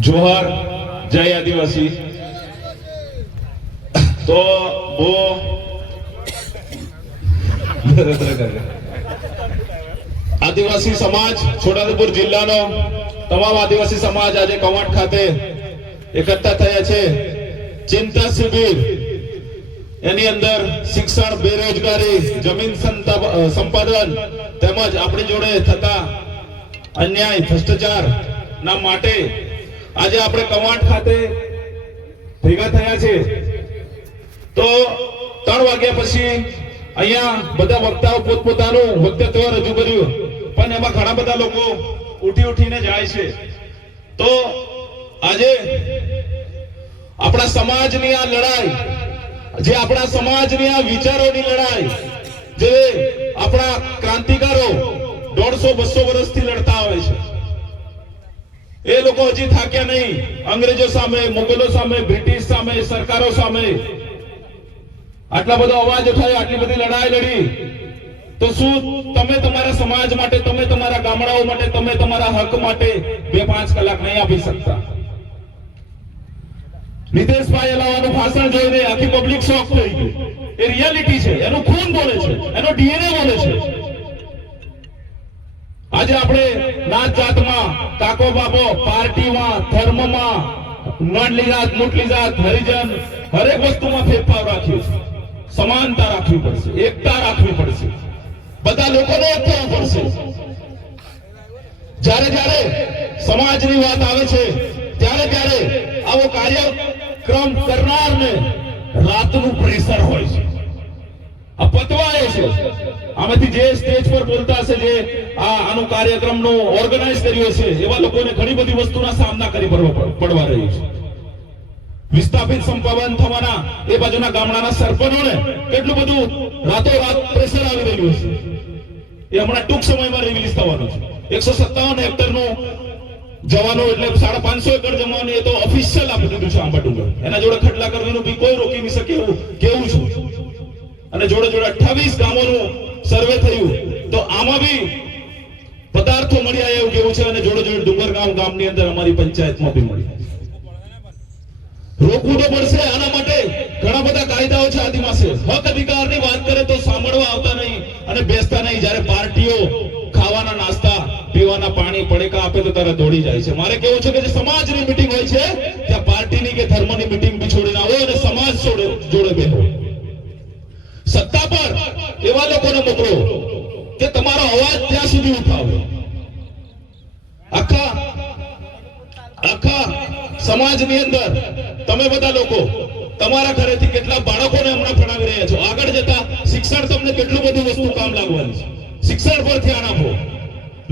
जोहार जय आदिवासी। तो वो आदिवासी समाज छोटाउदेपुर जिल्लानो तमाम आदिवासी समाज आज कवांट खाते एकठा थया छे। चिंता शिबिर एनी अंदर शिक्षण, बेरोजगारी, जमीन संपादन તેમજ આપણી જોડે થતા અન્યાય, ભ્રષ્ટાચાર ના માટે આજે આપણે કવાંટ ખાતે ભેગા થયા છે। તો 3 વાગ્યા પછી અહીંયા બધા વક્તાઓ પોતપોતાનું વક્તવ્ય રજૂ કર્યું, પણ એમાં ઘણા બધા લોકો ઉઠીને જાય છે। તો આજે આપણા સમાજની આ લડાઈ, જે આપણા સમાજની આ વિચારોની લડાઈ, જે આપણા ક્રાંતિકારો 150-200 વર્ષથી લડતા આવે છે, એ લોકો હજી થાક્યા નહીં। અંગ્રેજો સામે, મુગલો સામે, બ્રિટિશ સામે, સરકારો સામે આટલા બધો અવાજ ઉઠાવ્યો, આટલી બધી લડાઈ લડી, તો શું તમે તમારા સમાજ માટે, તમે તમારા ગામડાઓ માટે, તમે તમારા હક માટે 2-5 કલાક નહીં આપી શકતા? નિતેશભાઈ અલાવાનું ભાષણ જોઈને આખી પબ્લિક શોક થઈ ગઈ। એ રિયાલિટી છે, એનું ખૂન બોલે છે, એનો ડીએનએ બોલે છે। આજે આપણે નાત જાતમાં, કાકો બાપો, પાર્ટીમાં, ધર્મમાં, નાડલી જાત, મોટલી જાત, હરિજન, હરેક વસ્તુમાં ફેરફાર રાખ્યો છે। સમાનતા રાખવી પડશે, એકતા રાખવી પડશે, બધા લોકોને એક થવું પડશે। જ્યારે જ્યારે સમાજની વાત આવે છે ત્યારે ત્યારે આવો કાર્યક્રમ કરનારને રાતનું પ્રેશર હોય છે, આ પતવાય છે। આમાંથી જે સ્ટેજ પર બોલતા હશે, જે આનો કાર્યક્રમનો ઓર્ગેનાઇઝ કર્યો છે, એવા લોકોને ઘણી બધી વસ્તુના સામના કરી પડવા રહ્યું છે। વિસ્થાપિત સંપાદન થવાના એ બાજુના ગામડાના સરપંચોને કેટલું બધું રાતોરાત પ્રેશર આવી રહ્યું છે, એ હમણાં ટૂંક સમયમાં રિલીઝ થવાનું છે। 157 હેક્ટરનું જવાનું એટલે 550 એકર જમવાનું, એ તો ઓફિશિયલ આપી દીધું છે આંબાડુંગર। એના જોડે ખટલા કરવાનું બી કોઈ રોકી નહીં શકે એવું કેવું છું। અને જોડે જોડે 28 ગામોનું સર્વે થયું, તો આમાં બી પદાર્થો મળ્યા એવું કેવું છે। અને જોડે જોડે ડુંગરગામ ગામની અંદર અમારી પંચાયતમાં બી મળી। રોકવું તો પડશે। આના માટે ઘણા બધા કાયદાઓ છે આદિવાસી। હક અધિકારની વાત કરે તો સાંભળવા આવતા નહીં અને બેસતા નહીં। જ્યારે પાર્ટીઓ ખાવાના નાસ્તા, પીવાના પાણી, પડેકા આપે તો તરત દોડી જાય છે। મારે કેવું છે કે જે સમાજની મીટિંગ હોય છે ત્યાં પાર્ટીની કે ધર્મની મીટિંગ બી છોડીને આવો અને સમાજ જોડે બેહો। સત્તા પર એવા લોકોને મોકલો કે તમારો અવાજ ત્યાં સુધી ઉઠાવે। આખા સમાજની અંદર તમે બધા લોકો તમારા ઘરેથી કેટલા બાળકોને હમણાં ભણાવી રહ્યા છો, આગળ જતા શિક્ષણ તમને કેટલું બધું વસ્તુ કામ લાગવાની છે। શિક્ષણ પર ધ્યાન આપો।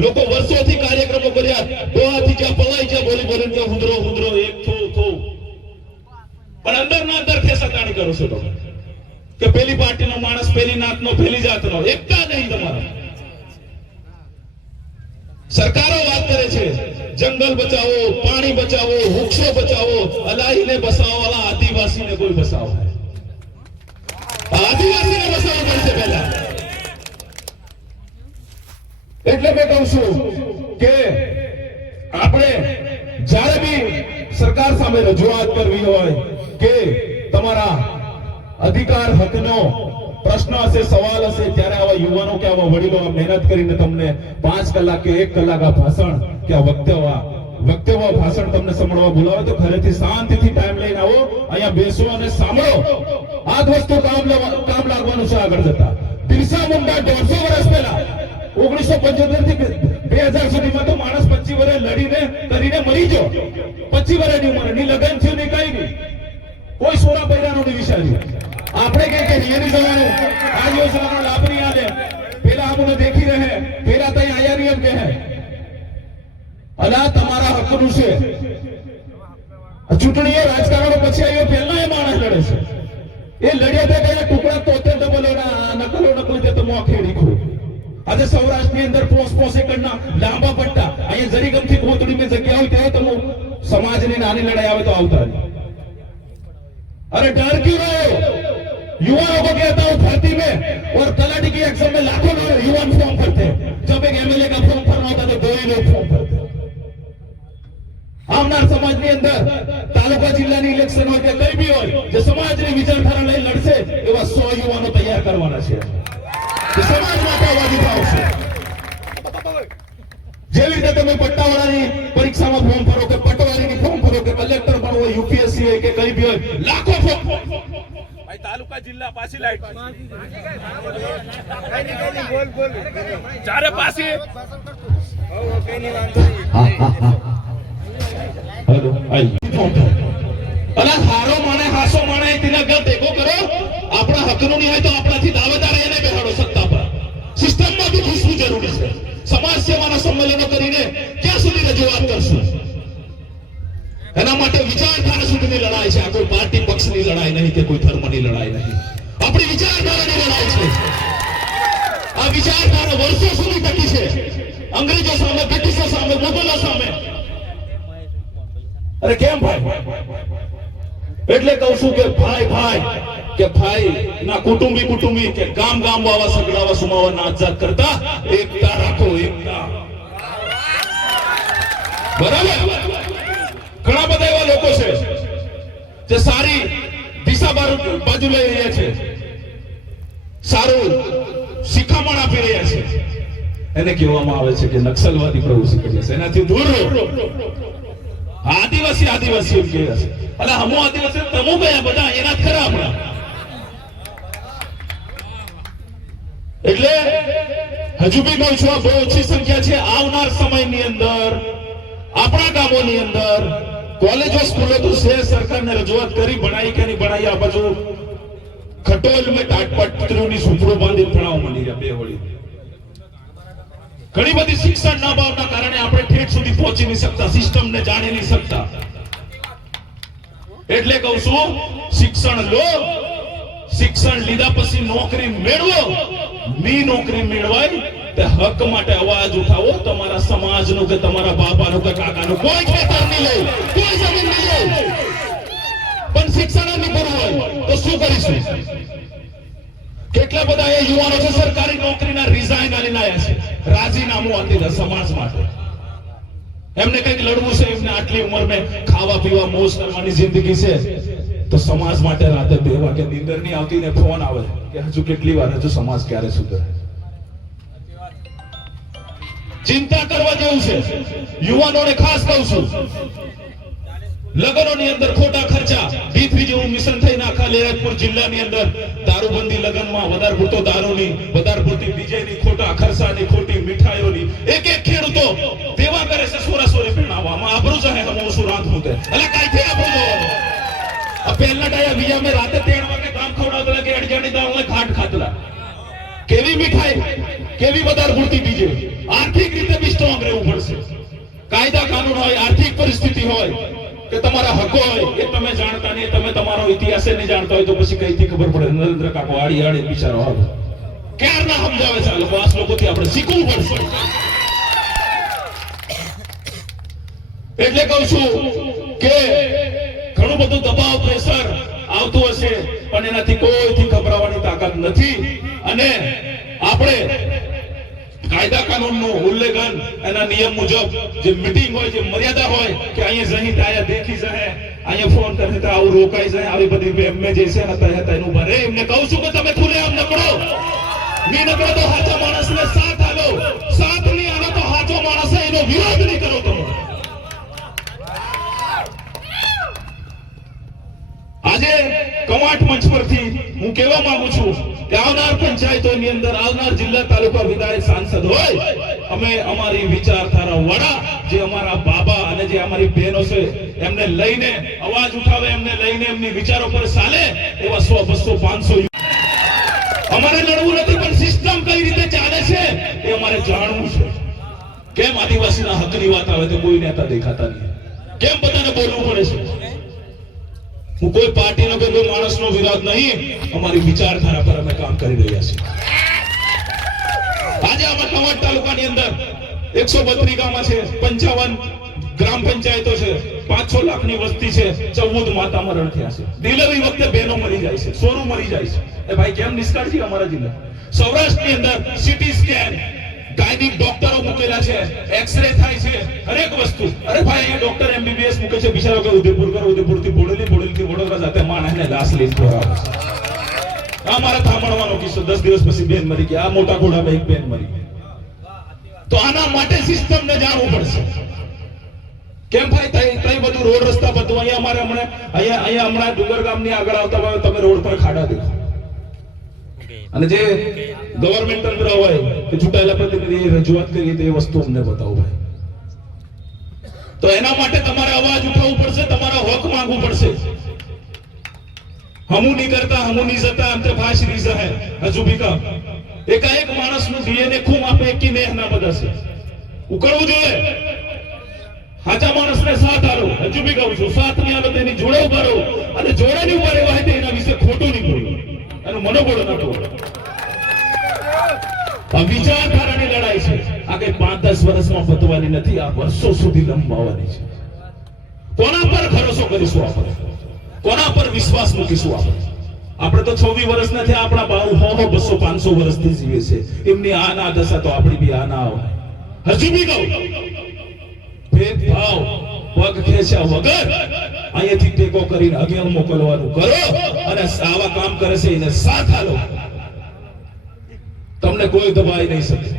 લોકો વર્ષોથી કાર્યક્રમો કર્યા, દોહાથી જ્યાં પલાઈ જ્યાં બોલી બોલીને કે હુદરો હુદરો એક થો, પણ અંદર ના અંદર ખેસાતાણી કરો છો તમે કે પેલી પાર્ટીનો માણસ, પેલી નાતનો, પેલી જાતનો। એકતા નહીં તમારા। સરકારો વાત કરે છે જંગલ બચાવો, પાણી બચાવો, વૃક્ષો બચાવો, અલાહીને બસાવો, વાળા આદિવાસીને કોઈ બસાવો। આદિવાસીને બસાવવું પડશે પહેલા। એટલે મેં કહું છું કે આપણે જ્યારે બી સરકાર સામે રજૂઆત કરવી હોય કે તમારા અધિકાર હકનો પ્રશ્ન હશે, સવાલ હશે, ત્યારે આવા યુવાનો કે આવા વડીલો મહેનત કરીને તમને 5 કલાક કે 1 કલાક આ ભાષણ કે આ વક્તવ્ય ભાષણ તમને સાંભળવા બોલાવે તો ઘરેથી શાંતિથી ટાઈમ લઈને આવો, અહીંયા બેસો અને સાંભળો। આ જ વસ્તુ કામ લાગવાનું છે આગળ જતા। બિરસા મુંડા 150 વર્ષ પહેલા 1975 થી 2000 સુધીમાં તો માણસ 25 વર્ષ લડીને કરીને મરી ગયો। 25 વર્ષની ઉંમરે ની લગન થયું નહીં, કઈ નહીં, કોઈ સોરા પૈરાનું નહીં વિચાર્યું। આપણે કે રિયલી જવાનું આ યોજનાનો લાભ નહીં આલે, પેલા આપણે દેખી રહે, પેલા તઈ આયા નહીં એમ કહે। અલા તમારા હકનું છે। ચૂંટણીઓ રાજકારણો પછી આવ્યો, પહેલા એ માણસ લડે છે। એ લડ્યા તે કયા ટુકડા તોતે ડબલો ના નકલો નકલી દે તો મોખેડી ખો। આજે સૌરાષ્ટ્રની અંદર 5 એકરના લાંબા પટ્ટા, અહીંયા જરીગમથી કોતડી में જગ્યા હોય ત્યારે તમે સમાજની નાની લડાઈ આવે તો આવતા નહીં। अरे डर क्यों रहे हो? युवाओं को कहता हूं भर्ती में और तलाटी की एग्जाम में लाखों युवा फॉर्म भरते हैं। जब एक एमएलए का फॉर्म भरना होता तो 2 ही लोग फॉर्म भरते हैं। આવનાર સમાજની અંદર તાલુકા જિલ્લાની ઇલેક્શન હોય કે કઈ બી હોય, જે સમાજની વિચારધારા લઈ લડશે એવા 100 યુવાનો તૈયાર કરવાના છે, જે સમાજ માટે અવાજ ઉઠાવશે. જેવી રીતે તમે પટ્ટાવાળાની પરીક્ષામાં ફોર્મ ભરો કે પટવાળીની ફોર્મ ભરો કે કલેક્ટર બનવો હોય, યુપીએસસી હોય કે કઈ બી હોય, લાખો ફોર્મ. ભાઈ તાલુકા જિલ્લા પાછી લાઈટ ચારે પાછી હેલો આઈ અને હારો માણે હાસો માણે તેના ગળ ટેકો કરો. આપણા હકનું નહીં હોય તો આપણાથી દાવેદાર એને બેહાડો સત્તા પર. સિસ્ટમમાં બી ઘૂસવું જરૂરી છે. સમાજ સેવાના સંમેલનો કરીને ક્યાં સુધી રજૂઆત કરશું? એના માટે વિચારધારા સુધીની લડાઈ છે. આ કોઈ પાર્ટી પક્ષની લડાઈ નહીં કે કોઈ ધર્મની લડાઈ નહીં. આપણી વિચારધારાની લડાઈ છે. આ વિચારધારા વર્ષો સુધી ટકી છે. અંગ્રેજો સામે, બ્રિટિશો સામે, મુગલો સામે. અરે કેમ ભાઈ? એટલે કહું છું કે ભાઈ ના કુટુંબી કે ગામ વાવા સગડાવા સુમાવા નાચજાત કરતા એકતા રાખો, એકતા. બરાબર? ઘણા બધા એવા લોકો છે જે સારી દિશા બાજુ લઈ રહ્યા છે, સારું શિખામણ આપી રહ્યા છે. એને કહેવામાં આવે છે કે નક્સલવાદી પ્રવૃત્તિ કરી છે, એનાથી દૂર રહો. આદિવાસી એમ કહે છે. અને હમો આદિવાસી તમો ગયા બધા એના જ ખરા આપણા. એટલે હજુ બી કહું છું, બહુ ઓછી સંખ્યા છે. આવનાર સમયની અંદર આપણા ગામોની અંદર કોલેજો સ્કૂલો તો છે, સરકારને રજૂઆત કરી, ભણાઈ કે નહીં ભણાઈ. આ બાજુ ખટોલ મેં ટાટપત્રીઓની સૂત્રો બાંધી ભણાવવા માંડી ગયા બે વળી. ઘણી બધી શિક્ષણ ના ભાવના કારણે આપણે ઠેઠ સુધી પહોંચી નહીં શકતા, સિસ્ટમને જાણી નહીં શકતા. એટલે કહું છું, શિક્ષણ લો, શિક્ષણ લીધા પછી નોકરી મેળવો. નોકરી મેળવાય તે હક માટે અવાજ ઉઠાવો. તમારા સમાજનું કે તમારા બાપાનું કે કાકાનું કોઈ ખેતર નહીં લે, કોઈ જમીન નહીં લે, પણ શિક્ષણ નહીં કરવું હોય તો શું કરીશું? કેટલા બધા એ યુવાનો છે સરકારી નોકરીના રિઝાઇન આલીને આવ્યા છે, રાજીનામું આપી દીધા સમાજ માટે. એમને કંઈક લડવું છે, એમને આટલી ઉંમરમાં ખાવા પીવા મોજ કરવાની જિંદગી છે, તો સમાજ માટે રાતે 2 વાગે નીંદર નહીં આવતી ને ફોન આવે કે હજુ કેટલી વાર, હજુ સમાજ ક્યારે સુધરે? ચિંતા કરવા જેવું છે. યુવાનોને ખાસ કહું છું, લગ્નોની અંદર ખોટા ખર્ચા, D3 જેવું મિશન થઈને આખા લેરતપુર જિલ્લાની અંદર દારૂબંધી, લગ્નમાં વધારે પૂરતો દારૂની, વધારે પૂરતી ડીજેની, ખોટા ખર્ચાની, ખોટી મીઠાઈઓની. એક ખેડૂતો દેવા કરે છે સોરાસોરી પહેણાવવામાં. આબરૂ છે હું શું રાંધું તે એટલે કાઈથી આબરૂ જોવાનું. આ પહેલા ડાયા બીજા મેં રાતે 3 વાગે કામ ખવડાવતા કે અડજાની દાળ ખાટ ખાતલા. કેવી મીઠાઈ, કેવી વધારે પૂરતી ડીજે. આર્થિક રીતે બી સ્ટ્રોંગ રહેવું પડશે. કાયદા કાનૂન હોય, આર્થિક પરિસ્થિતિ હોય કે તમારા હકો હોય એ તમે જાણતા નહીં, તમે તમારો ઇતિહાસ નહીં જાણતા હોય તો પછી કઈથી ખબર પડે? નરેન્દ્ર કાકો આડી બિચારો આવે ક્યાર ના સમજાવે છે. આ લોકોથી આપણે શીખવું પડશે. એટલે કહું છું કે ઘણું બધું દબાવ, પ્રેશર આવતું હશે, પણ એનાથી કોઈથી ગભરાવાની તાકાત નથી. અને આપણે કાયદા કાનૂનનું ઉલ્લંઘન, એના નિયમ મુજબ જે મીટિંગ હોય, જે મર્યાદા હોય કે અહીંયા જઈ તાયા દેખી જાય, અહીંયા ફોન કરે તો આવું રોકાઈ જાય, આવી બધી એમને જે છે હતા એનું ભરે. એમને કહું છું કે તમે ખુલે આમ નકળો. નહીં નકળો તો સાચા માણસને સાથ આલો, સાથ નહીં આલો તો સાચો માણસ એનો વિરોધ નહીં કરો તમે. આજે કવાંટ મંચ પરથી હું કહેવા માંગુ છું કે આવનાર પંચાયતોની અંદર, આવનાર જિલ્લા તાલુકા વિધાયક સાંસદ હોય, અમે અમારી વિચારધારા વાળા, જે અમારા બાબા અને જે અમારી બહેનો છે એમને લઈને અવાજ ઉઠાવે, એમને લઈને એમની વિચારો પર ચાલે એવા 100, 200, 500 અમારે લડવું નથી, પણ સિસ્ટમ કઈ રીતે ચાલે છે એ અમારે જાણવું છે. કેમ આદિવાસીના હકની વાત આવે તો કોઈ નેતા દેખાતા નહીં? કેમ બધાને બોલવું પડે છે? હું કોઈ પાર્ટીનો કે કોઈ માણસનો વિરોધ નહીં, અમારી વિચારધારા પર અમે કામ કરી રહ્યા છીએ. આજે અમારા કવાંટ તાલુકાની અંદર 132 ગામમાં છે, 55 ગ્રામ પંચાયતો છે, 5-6 લાખની વસ્તી છે, 14 માતા મરણ થયા છે. ડિલિવરી વખતે બહેનો મરી જાય છે, સોરું મરી જાય છે. એ ભાઈ કેમ નિષ્કાળજી અમારા જિલ્લા? સૌરાષ્ટ્રની અંદર સિટી સ્કેન ગાયનિક ડોક્ટરો મૂકેલા છે, એક્સરે થાય છે, હરેક વસ્તુ. અરે ભાઈ અહીંયા ડોક્ટર MBBS મૂકે છે, બિચારો કે ઉદયપુર કરો, ઉદયપુર થી બોડેલી વડોદરા જાતે માણસને લાશ લઈને ખવડાવે છે. આ મારા થામણવાનો કિસ્સો, 10 દિવસ પછી બેન મરી ગયા, આ મોટા ઘોડામાં એક બેન મરી ગઈ. તો આના માટે સિસ્ટમને જાણવું પડશે. કેમ ભાઈ તઈ બધું રોડ રસ્તા બધું અહીંયા અમારે અહીંયા હમણાં ડુંગર ગામની આગળ આવતા હોય તમે રોડ પર ખાડા દેખો. અને જે ગવર્મેન્ટ તંત્ર હોય કે ચૂંટાયેલા પ્રતિનિધિ રજૂઆત કરી તે વસ્તુ અમને બતાવો ભાઈ. તો એના માટે તમારે અવાજ ઉઠાવવું પડશે, તમારા હક માંગવું પડશે. હમું નહીં કરતા, હમું નહીં જતા, અંતે ફાશ રીઝ હે હજુ ભી કા એકાએક માણસનું DNA ખૂમ આપે એકી નેહ ના બદલશે. ઉકળવું જોઈએ. સાચા માણસને સાથ આલો. હજુ બી કહું છું, સાથ નહીં આલો તેની જોડે ઉભા રહો, અને જોડે નહીં ઉભા રહેવા હોય તો એના વિશે ખોટું નહીં બોલો, એનું મનોબળ નાખો. આ વિચારધારાની લડાઈ છે. આ કઈ 5-10 વર્ષમાં પતવાની નથી, આ વર્ષો સુધી લંબાવવાની છે. કોના પર ભરોસો કરીશું આપણે? કોના પર વિશ્વાસ મૂકીશું આપણે? આપણે તો 26 વર્ષના થયા, આપણા બાળુ 100, 200, 500 વર્ષથી જીવે છે. એમની આ ના દશા તો આપણી બી આ ના આવે. હજુ બી કહું, ભેદભાવ પગ ખેંચ્યા વગર અહીંયાથી ટેકો કરીને આગળ મોકલવાનું કરો, અને આવા કામ કરે છે એને સાથ આલો. તમને કોઈ દબાઈ નહીં શકે.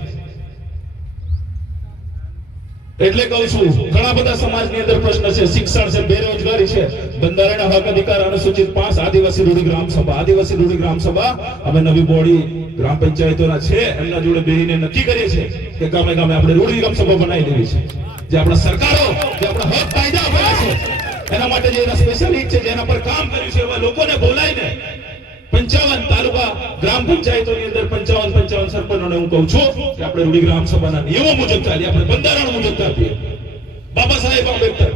એટલે કહું છું, ઘણા બધા સમાજની અંદર પ્રશ્ન છે, શિક્ષણ છે, બેરોજગારી છે, બંધારણના હક અધિકાર અનુસૂચિત 5, આદિવાસી રૂઢી ગ્રામ સભા. આદિવાસી રૂઢી ગ્રામ સભા અમે નવી બોડી ગ્રામ પંચાયતોના છે, એમના જોડે બેહીને નક્કી કરીએ છીએ કે ગામે ગામે આપણે રૂઢી ગ્રામ સભા બનાવી દેવી છે. જે આપણા સરકારો, જે આપણા હક કાયદા આપેલા છે, એના માટે જે સ્પેશિયાલિસ્ટ છે, જેના પર કામ કર્યું છે, એવા લોકોને બોલાવીને 55 તાલુકા ગ્રામ પંચાયતોની અંદર 55 સરપંચોને હું કહું છું કે આપણે રૂઢી ગ્રામ સભાના નિયમો મુજબ ચાલીએ, આપણે બંધારણ મુજબ ચાલીએ. બાબા સાહેબ આંબેડકર,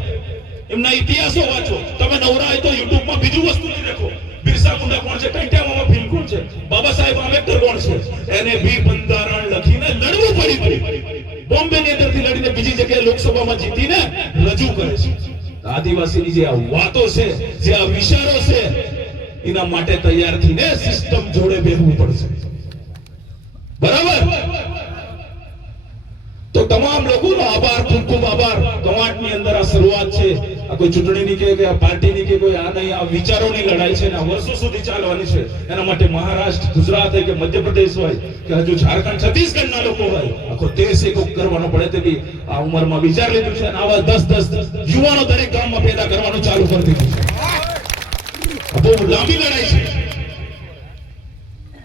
એમના ઇતિહાસો વાંચો. તમે નવરા હોય તો યુટ્યુબમાં બીજું વસ્તુ નહીં દેખો. બિરસા મુંડા કોણ છે, ટાંટિયામાં ભીલ કોણ છે, બાબા સાહેબ આંબેડકર કોણ છે, એને બી બંધારણ લખીને લડવું પડ્યું. બોમ્બેની અંદરથી લડીને બીજી જગ્યાએ લોકસભામાં જીતીને રજૂ કરે છે. આદિવાસીની જે આ વાતો છે, જે આ વિચારો છે, એના માટે તૈયાર થઈને સિસ્ટમ જોડે બેસવું પડશે. બરાબર? તો તમામ લોકોનો આભાર, ખૂબ ખૂબ આભાર. કવાંટની અંદર આ શરૂઆત છે. આ કોઈ ચૂંટણીની કે આ પાર્ટીની કે કોઈ આ નહીં, આ વિચારોની લડાઈ છે ને આ વર્ષો સુધી ચાલવાની છે. એના માટે મહારાષ્ટ્ર, ગુજરાત હોય કે મધ્યપ્રદેશ હોય કે હજુ ઝારખંડ, છત્તીસગઢના લોકો હોય, આખો દેશ એક કરવાનો પડે તે બી આ ઉંમરમાં વિચાર લીધું છે. અને આવા 10 યુવાનો દરેક ગામમાં પેદા કરવાનું ચાલુ કરી દીધું છે. બહુ લાંબી લડાઈ છે.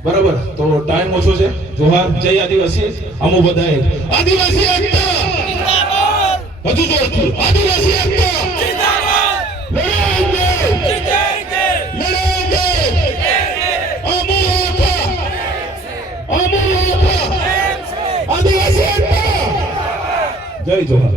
બરાબર? તો ટાઈમ ઓછો છે. જોહાર, જય આદિવાસી. અમો બધાએ આદિવાસી એકતા જિંદાબાદ. હજુ જોરથી આદિવાસી એકતા જિંદાબાદ. લડેંગે જીતેંગે, લડેંગે જીતેંગે. અમો એકતા, અમો એકતા, આદિવાસી એકતા. જય જોહાર.